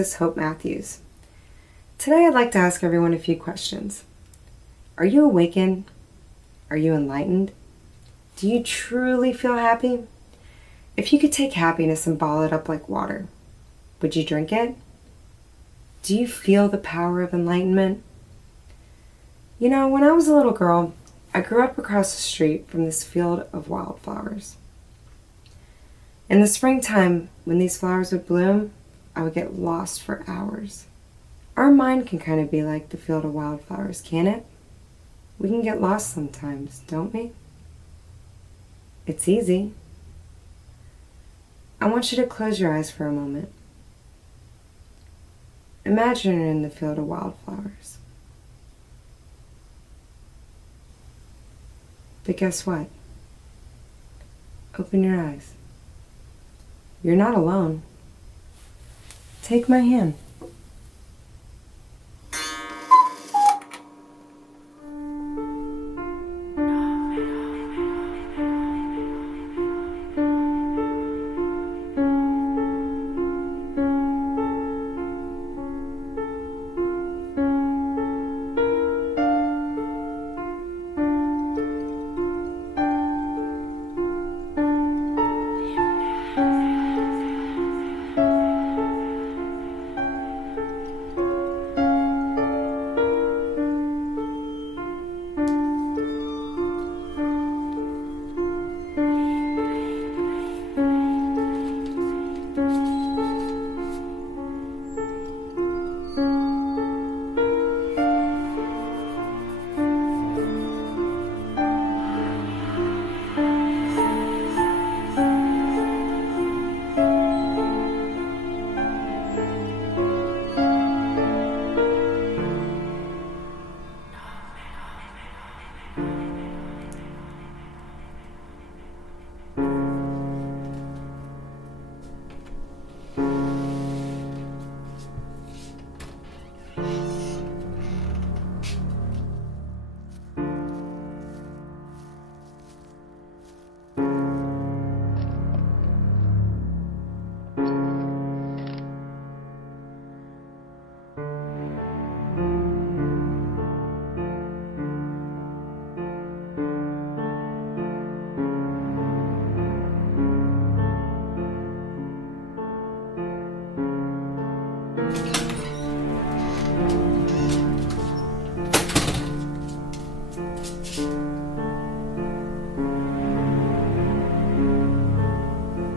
This is Hope Matthews. Today I'd like to ask everyone a few questions. Are you awakened? Are you enlightened? Do you truly feel happy? If you could take happiness and bottle it up like water, would you drink it? Do you feel the power of enlightenment? You know, when I was a little girl, I grew up across the street from this field of wildflowers. In the springtime, when these flowers would bloom, I would get lost for hours. Our mind can kind of be like the field of wildflowers, can't it? We can get lost sometimes, don't we? It's easy. I want you to close your eyes for a moment. Imagine you're in the field of wildflowers. But guess what? Open your eyes. You're not alone. Take my hand.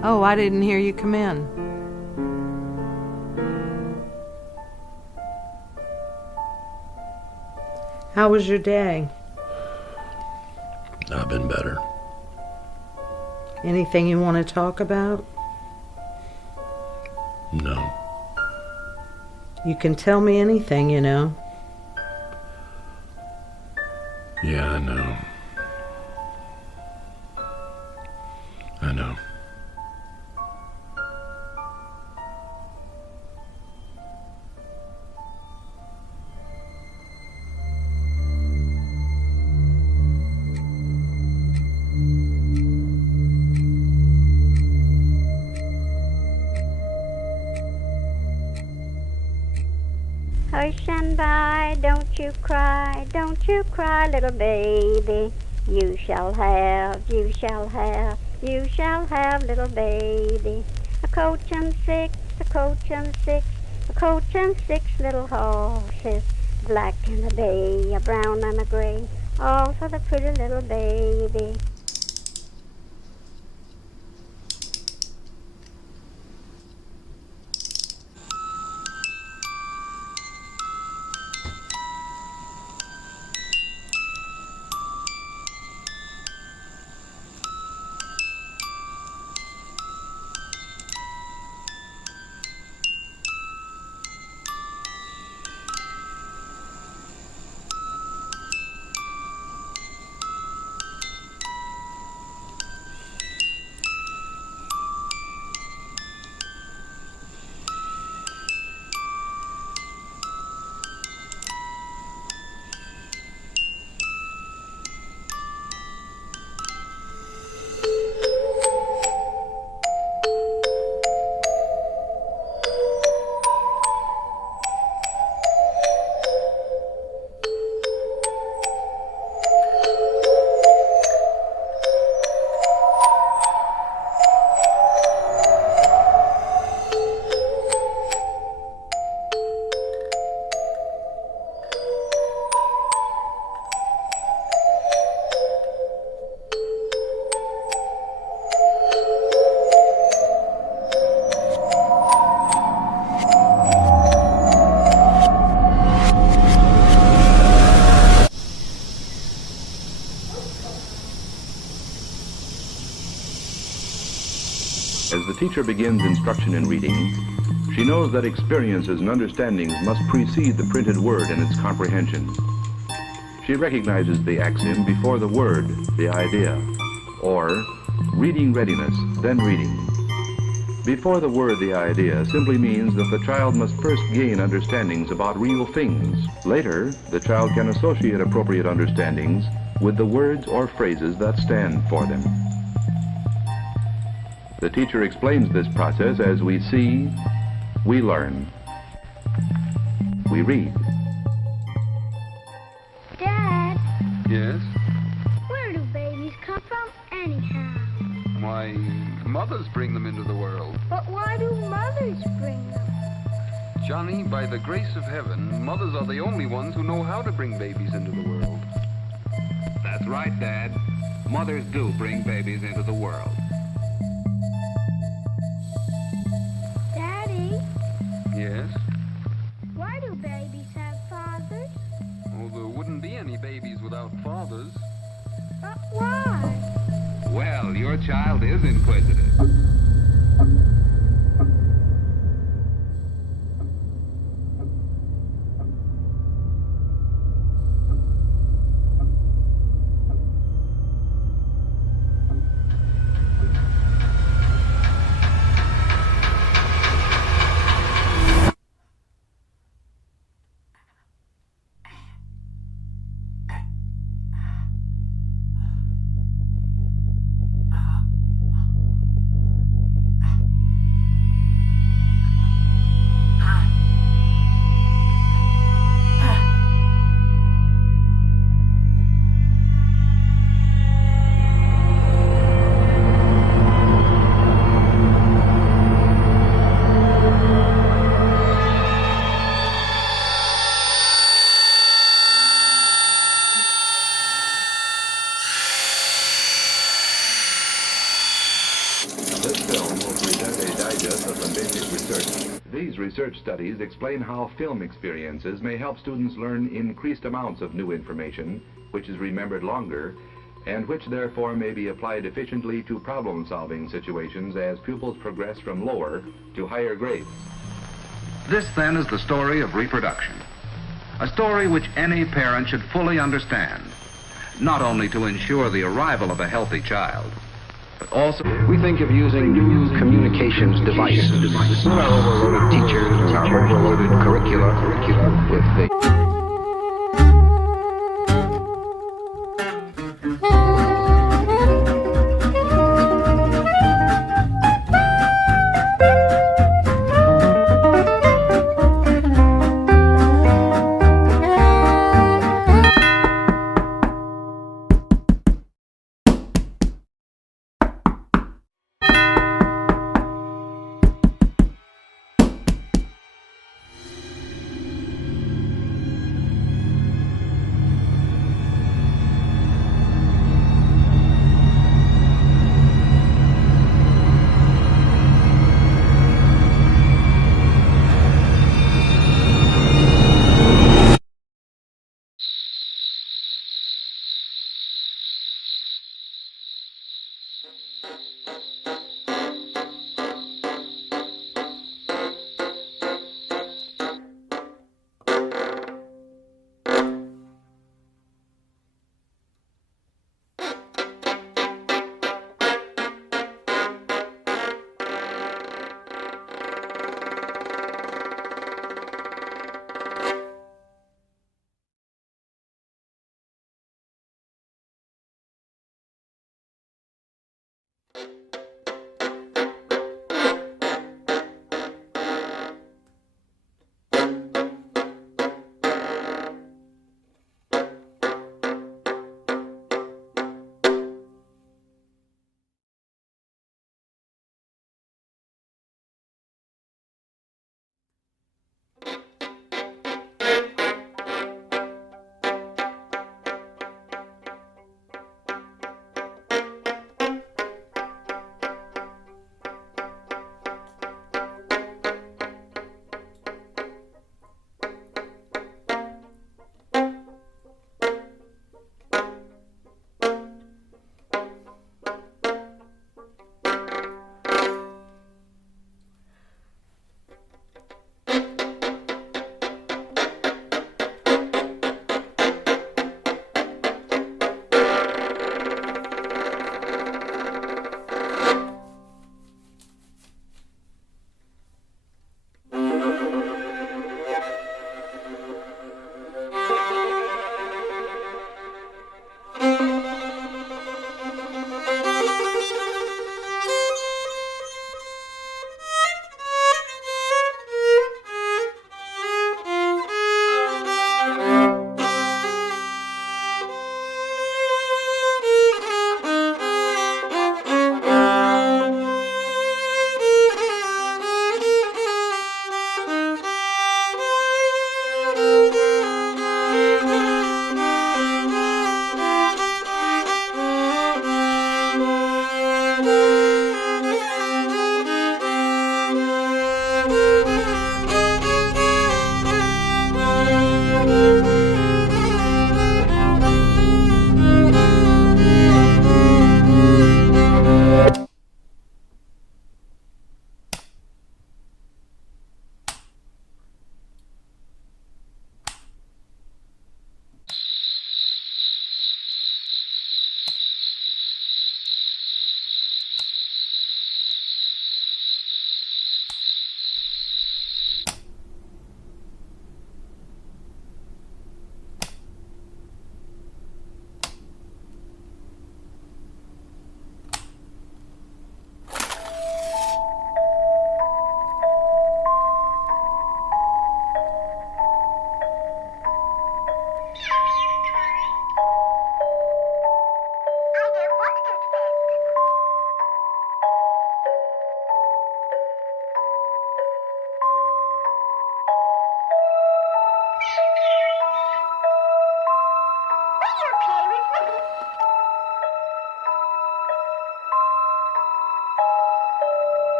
Oh, I didn't hear you come in. How was your day? I've been better. Anything you want to talk about? No. You can tell me anything, you know. Yeah, I know. I know. Hush and bye, don't you cry, little baby. You shall have, little baby. A coach and six, a coach and six, a coach and six little horses. Black and a bay, a brown and a gray, all for the pretty little baby. As the teacher begins instruction in reading, she knows that experiences and understandings must precede the printed word in its comprehension. She recognizes the axiom before the word, the idea, or reading readiness, then reading. Before the word, the idea simply means that the child must first gain understandings about real things. Later, the child can associate appropriate understandings with the words or phrases that stand for them. The teacher explains this process as we see, we learn, we read. Dad, Yes? where do babies come from anyhow? Why, mothers bring them into the world. But why do mothers bring them? Johnny, by the grace of heaven, mothers are the only ones who know how to bring babies into the world. That's right, Dad. Mothers do bring babies into the world. Daddy, Yes? why do babies have fathers? Oh, there wouldn't be any babies without fathers. But why? Well, your child is inquisitive. This film will present a digest of some basic research. These research studies explain how film experiences may help students learn increased amounts of new information, which is remembered longer, and which therefore may be applied efficiently to problem-solving situations as pupils progress from lower to higher grades. This, then, is the story of reproduction. A story which any parent should fully understand, not only to ensure the arrival of a healthy child, but also... We think of using new communications devices, not our overloaded teachers or our overloaded curricula with the...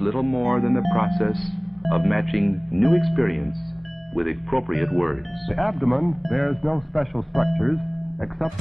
Little more than the process of matching new experience with appropriate words. The abdomen bears no special structures except...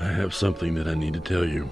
I have something that I need to tell you.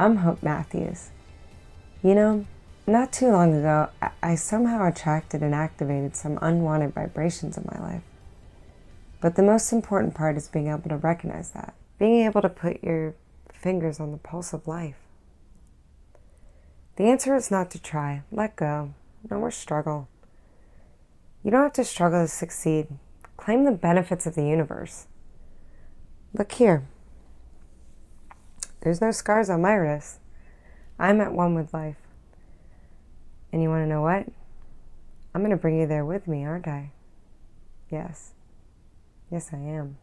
I'm Hope Matthews. You know, not too long ago, I somehow attracted and activated some unwanted vibrations in my life. But the most important part is being able to recognize that. Being able to put your fingers on the pulse of life. The answer is not to try. Let go. No more struggle. You don't have to struggle to succeed. Claim the benefits of the universe. Look here. There's no scars on my wrist. I'm at one with life. And you want to know what? I'm going to bring you there with me, aren't I? Yes. Yes, I am.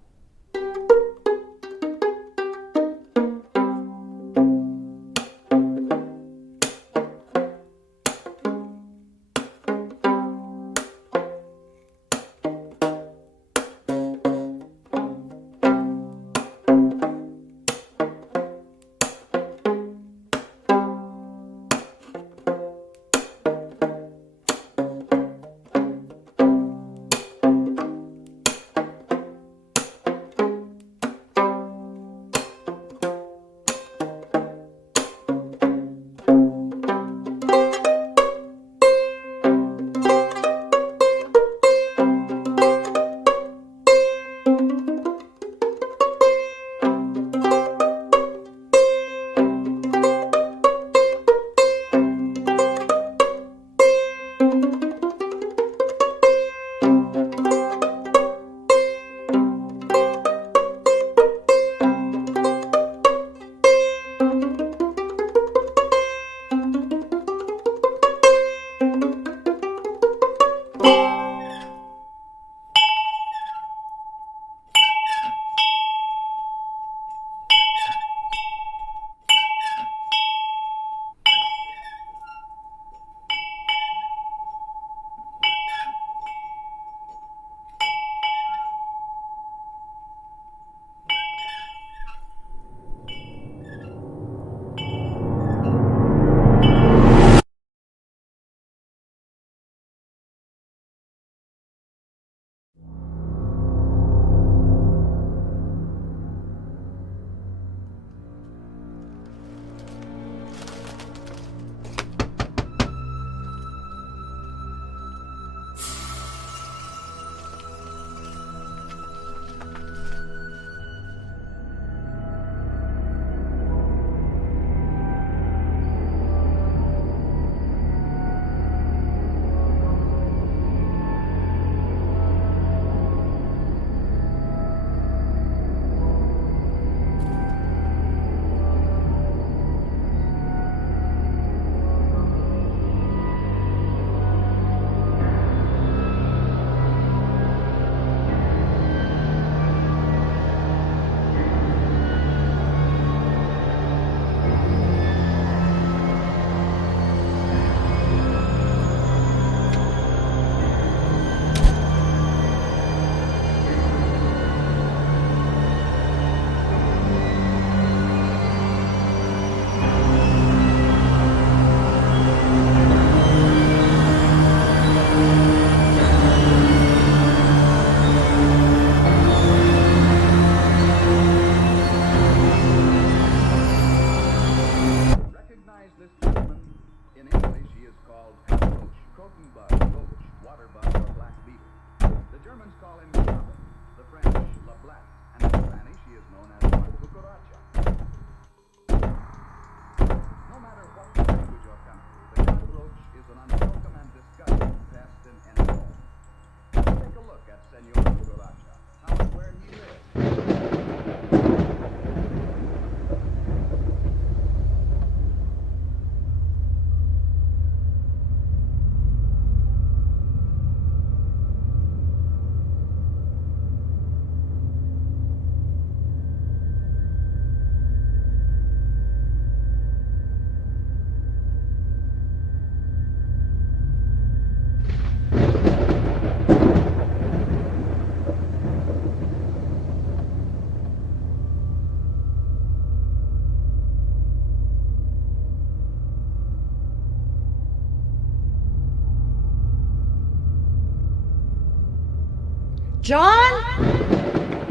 John?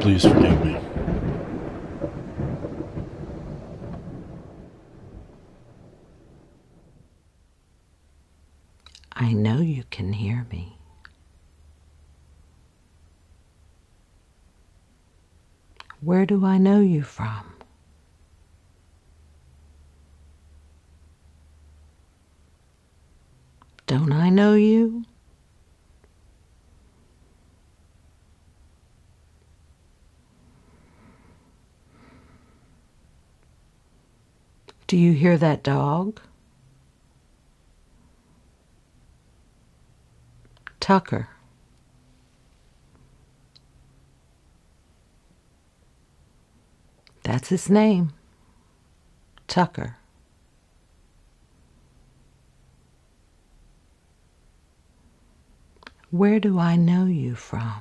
Please forgive me. I know you can hear me. Where do I know you from? Don't I know you? Do you hear that dog? Tucker. That's his name. Tucker. Where do I know you from?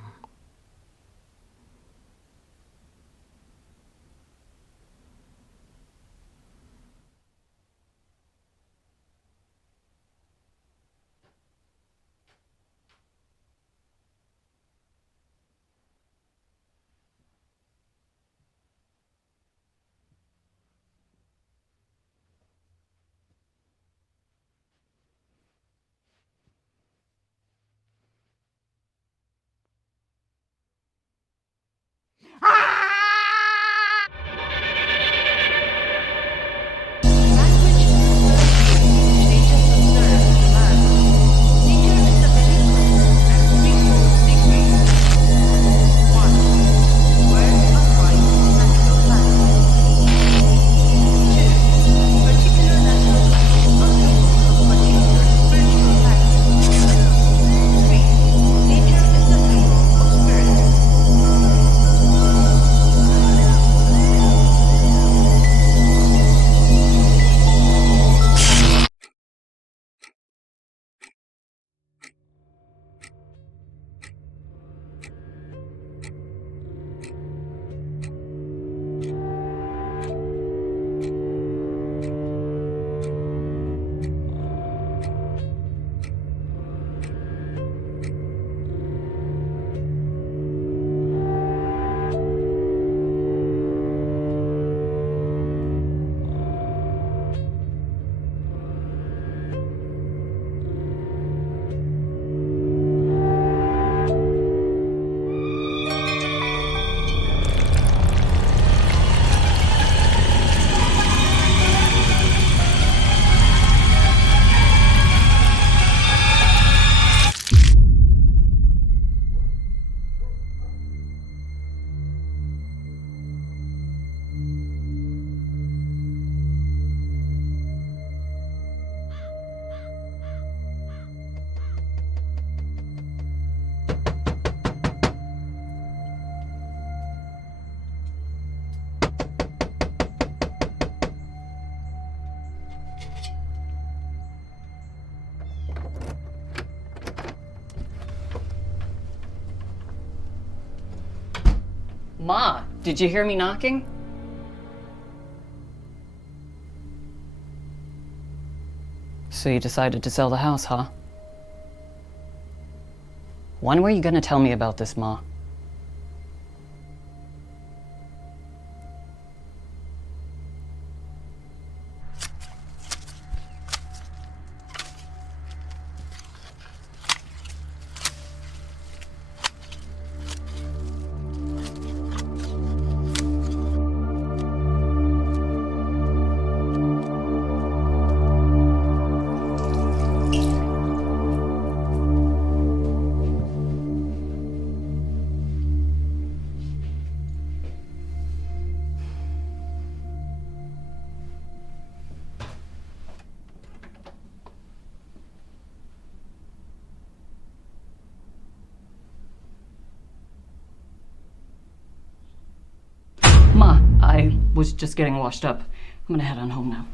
Ma, did you hear me knocking? So you decided to sell the house, huh? When were you gonna tell me about this, Ma? Ma, I was just getting washed up. I'm gonna head on home now.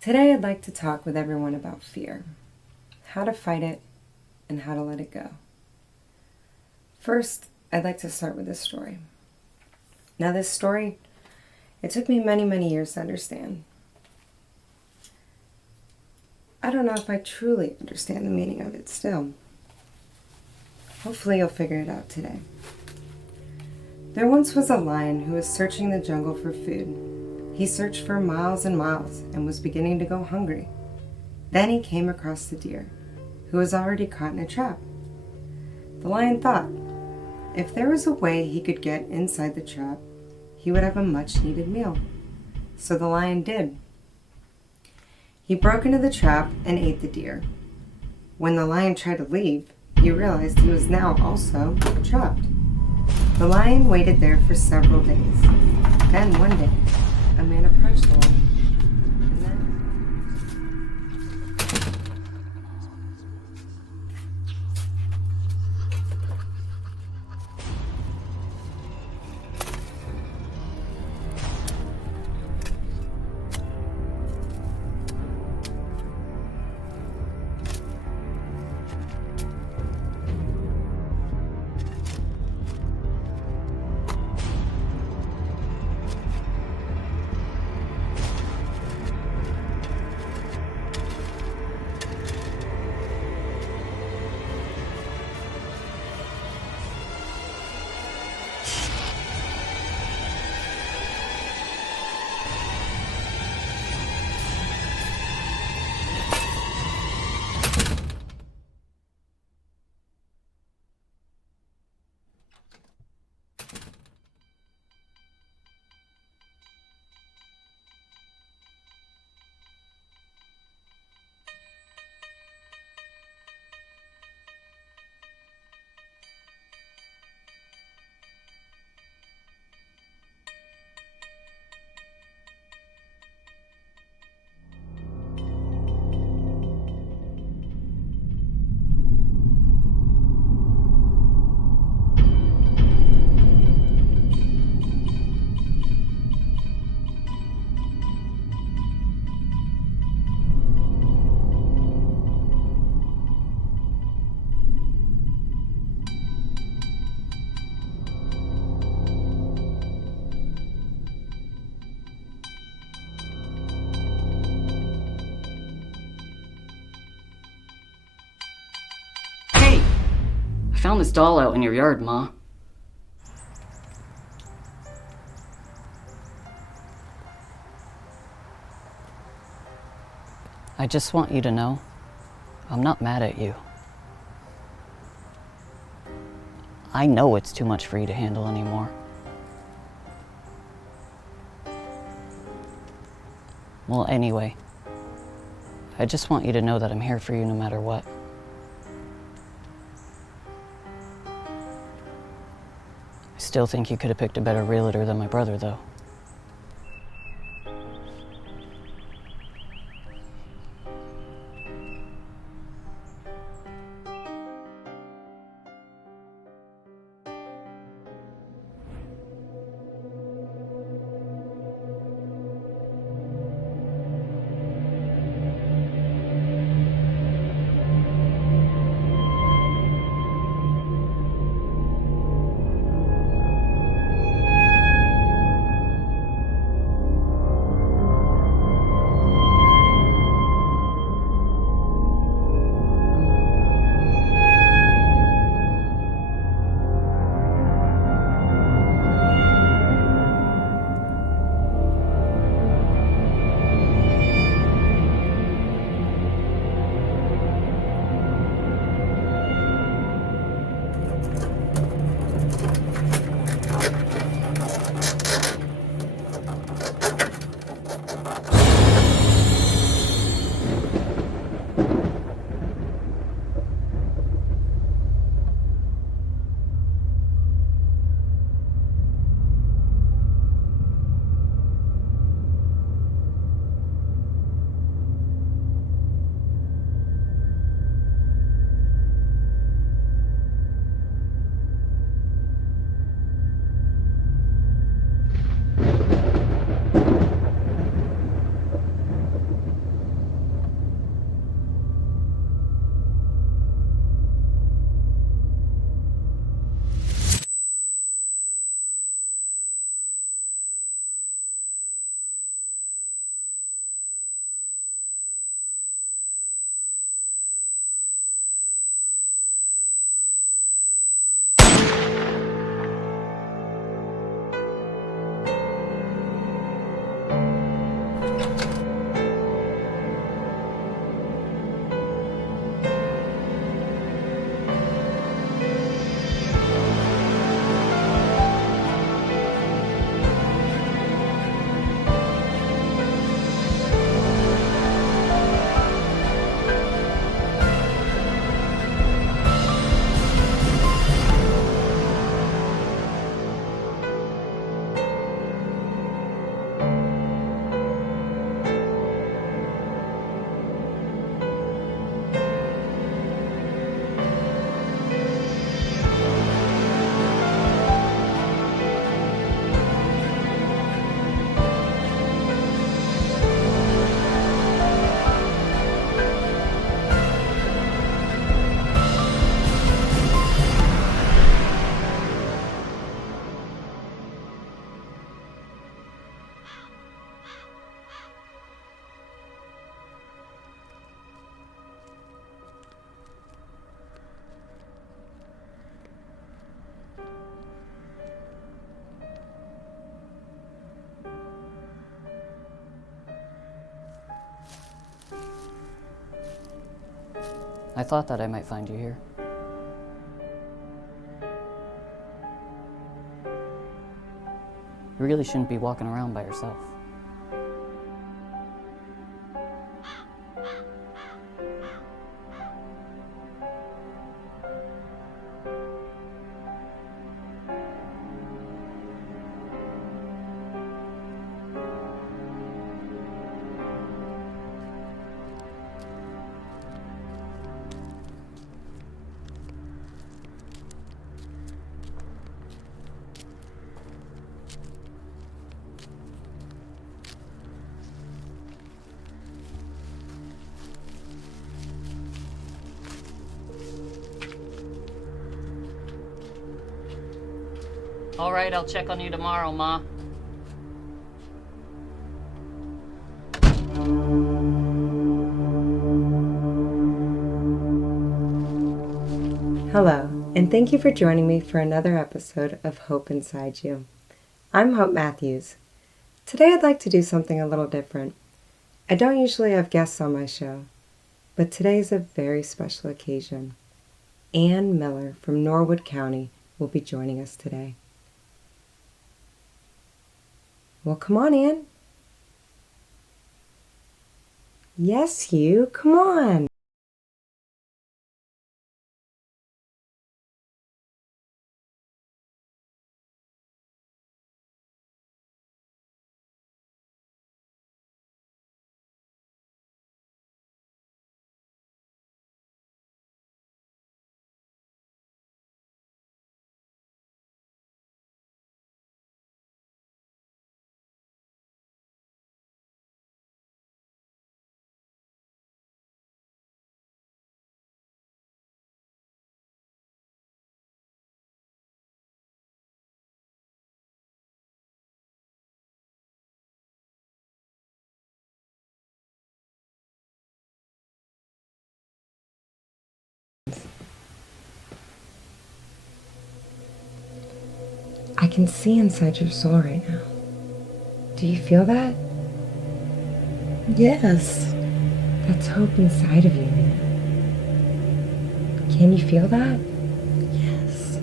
Today I'd like to talk with everyone about fear, how to fight it, and how to let it go. First, I'd like to start with a story. Now this story, it took me many, many years to understand. I don't know if I truly understand the meaning of it still. Hopefully you'll figure it out today. There once was a lion who was searching the jungle for food. He searched for miles and miles and was beginning to go hungry. Then he came across the deer, who was already caught in a trap. The lion thought, if there was a way he could get inside the trap, he would have a much-needed meal. So the lion did. He broke into the trap and ate the deer. When the lion tried to leave, he realized he was now also trapped. The lion waited there for several days. Then one day, a man approached the lion. And then... I found this doll out in your yard, Ma. I just want you to know, I'm not mad at you. I know it's too much for you to handle anymore. Well, anyway, I just want you to know that I'm here for you no matter what. I still think you could have picked a better realtor than my brother, though. I thought that I might find you here. You really shouldn't be walking around by yourself. All right, I'll check on you tomorrow, Ma. Hello, and thank you for joining me for another episode of Hope Inside You. I'm Hope Matthews. Today I'd like to do something a little different. I don't usually have guests on my show, but today is a very special occasion. Ann Miller from Norwood County will be joining us today. Well, come on, Ann. Yes, you. Come on. I can see inside your soul right now. Do you feel that? Yes. That's hope inside of you, Ann. Can you feel that? Yes.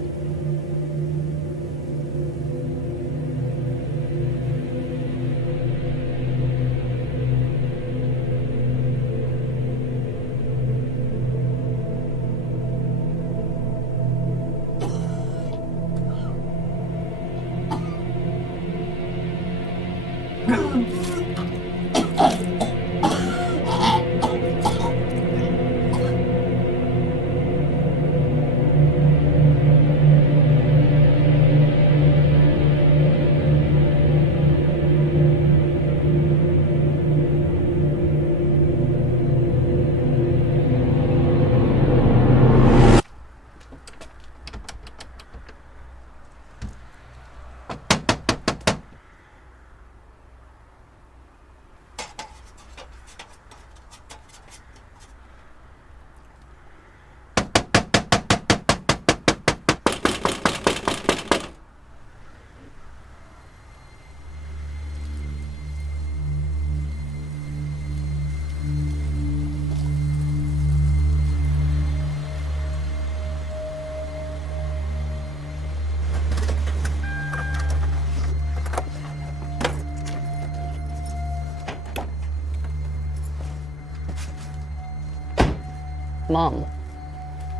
Mom,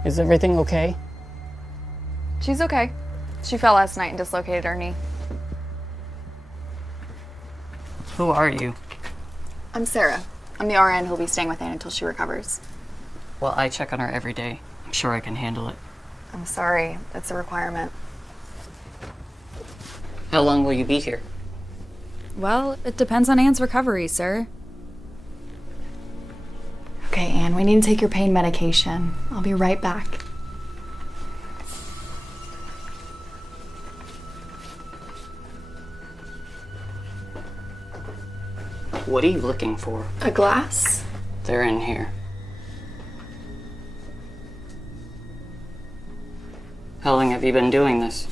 is everything okay? She's okay. She fell last night and dislocated her knee. Who are you? I'm Sarah. I'm the RN who'll be staying with Anne until she recovers. Well, I check on her every day. I'm sure I can handle it. I'm sorry. That's a requirement. How long will you be here? Well, it depends on Anne's recovery, sir. Okay, Anne, we need to take your pain medication. I'll be right back. What are you looking for? A glass? They're in here. How long have you been doing this?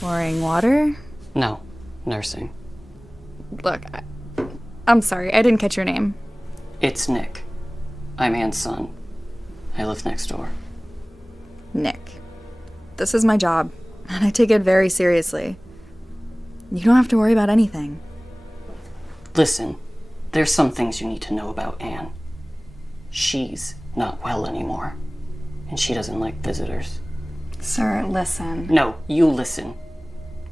Pouring water? No, nursing. Look, I'm sorry. I didn't catch your name. It's Nick. I'm Anne's son. I live next door. Nick. This is my job, and I take it very seriously. You don't have to worry about anything. Listen, there's some things you need to know about Anne. She's not well anymore, and she doesn't like visitors. Sir, listen. No, you listen.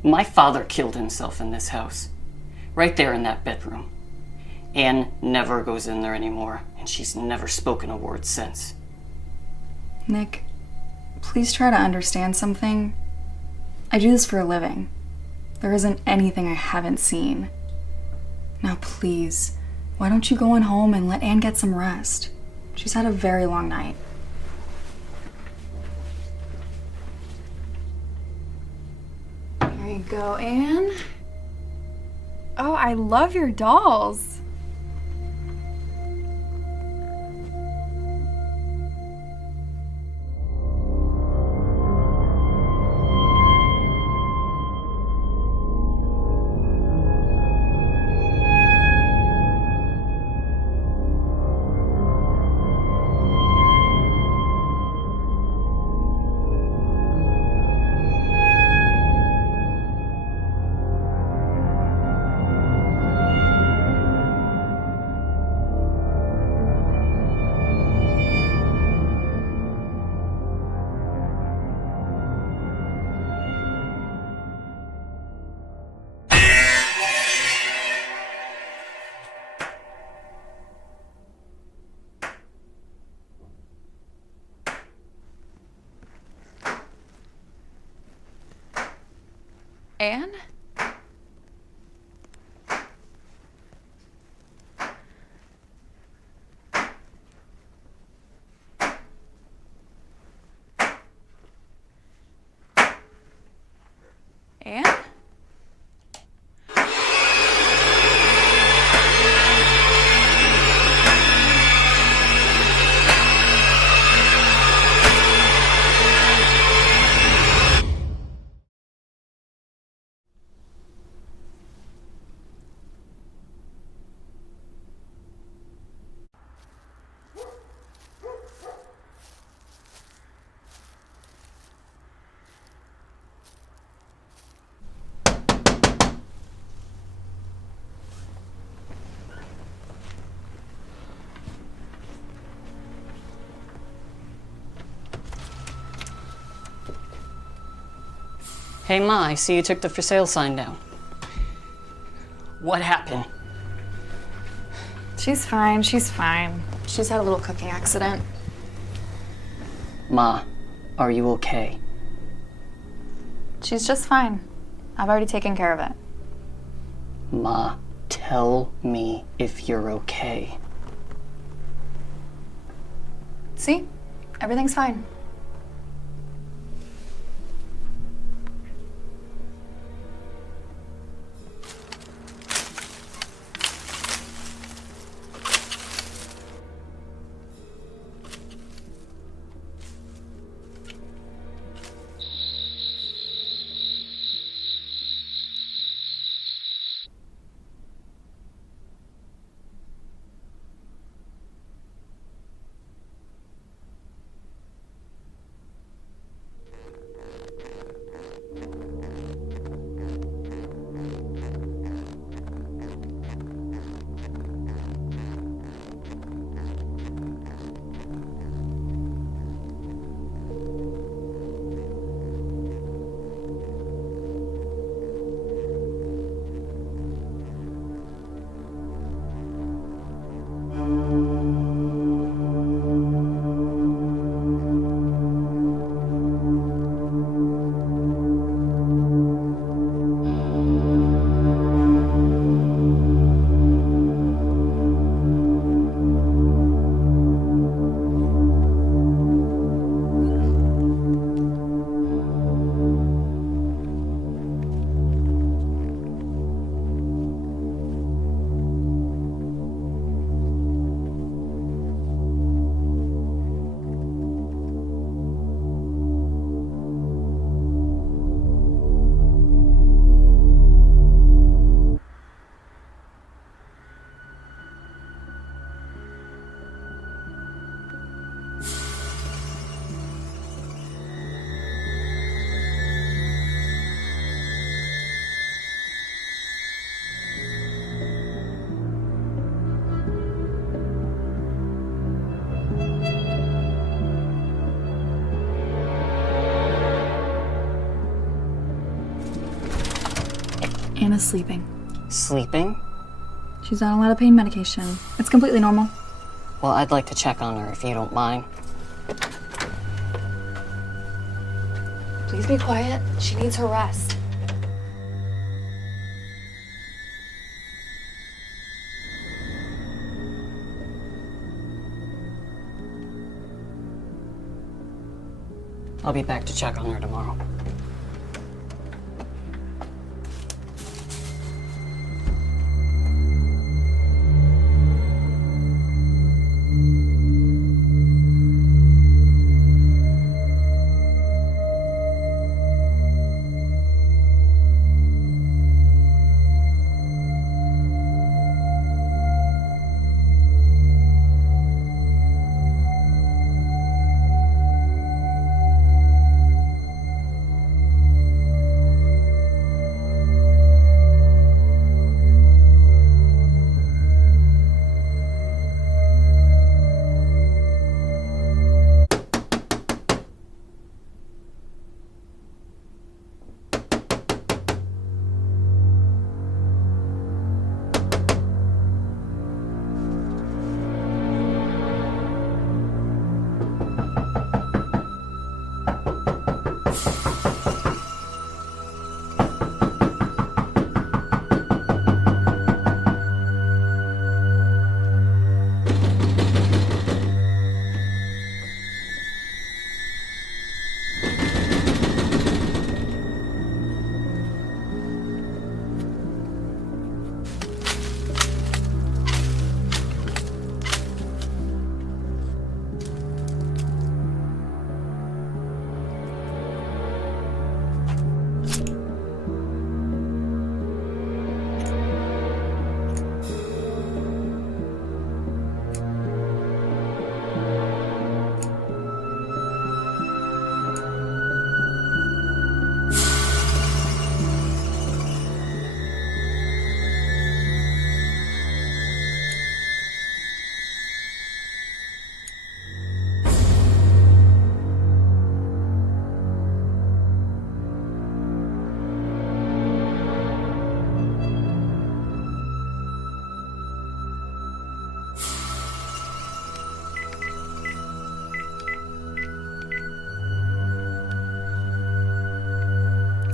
My father killed himself in this house. Right there in that bedroom. Anne never goes in there anymore, and she's never spoken a word since. Nick, please try to understand something. I do this for a living. There isn't anything I haven't seen. Now please, why don't you go on home and let Anne get some rest? She's had a very long night. Here you go, Anne. Oh, I love your dolls. Anne? Anne? Hey Ma, I see you took the for sale sign down. What happened? She's fine, she's fine. She's had a little cooking accident. Ma, are you okay? She's just fine. I've already taken care of it. Ma, tell me if you're okay. See? Everything's fine. Anna's sleeping. Sleeping? She's on a lot of pain medication. It's completely normal. Well, I'd like to check on her if you don't mind. Please be quiet. She needs her rest. I'll be back to check on her tomorrow.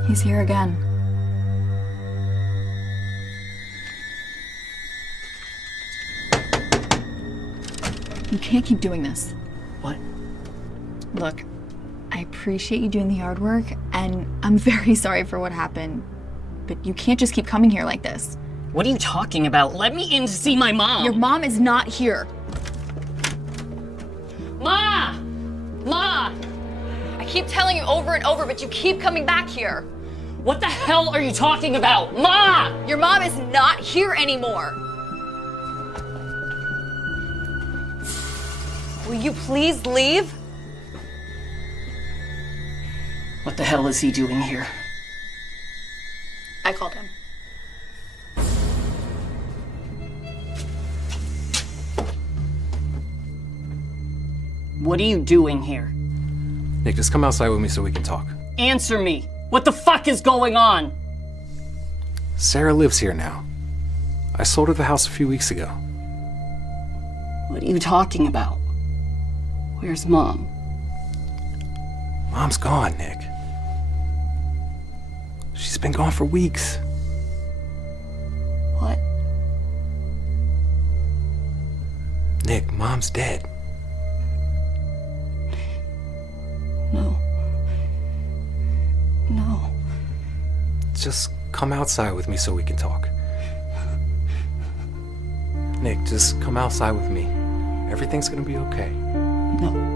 He's here again. You can't keep doing this. What? Look, I appreciate you doing the yard work, and I'm very sorry for what happened, but you can't just keep coming here like this. What are you talking about? Let me in to see my mom. Your mom is not here. Ma! Ma! I keep telling you over and over, but you keep coming back here. What the hell are you talking about? Ma! Your mom is not here anymore. Will you please leave? What the hell is he doing here? I called him. What are you doing here? Nick, just come outside with me so we can talk. Answer me! What the fuck is going on? Sarah lives here now. I sold her the house a few weeks ago. What are you talking about? Where's Mom? Mom's gone, Nick. She's been gone for weeks. What? Nick, Mom's dead. No. No. Just come outside with me so we can talk. Nick, just come outside with me. Everything's gonna be okay. No.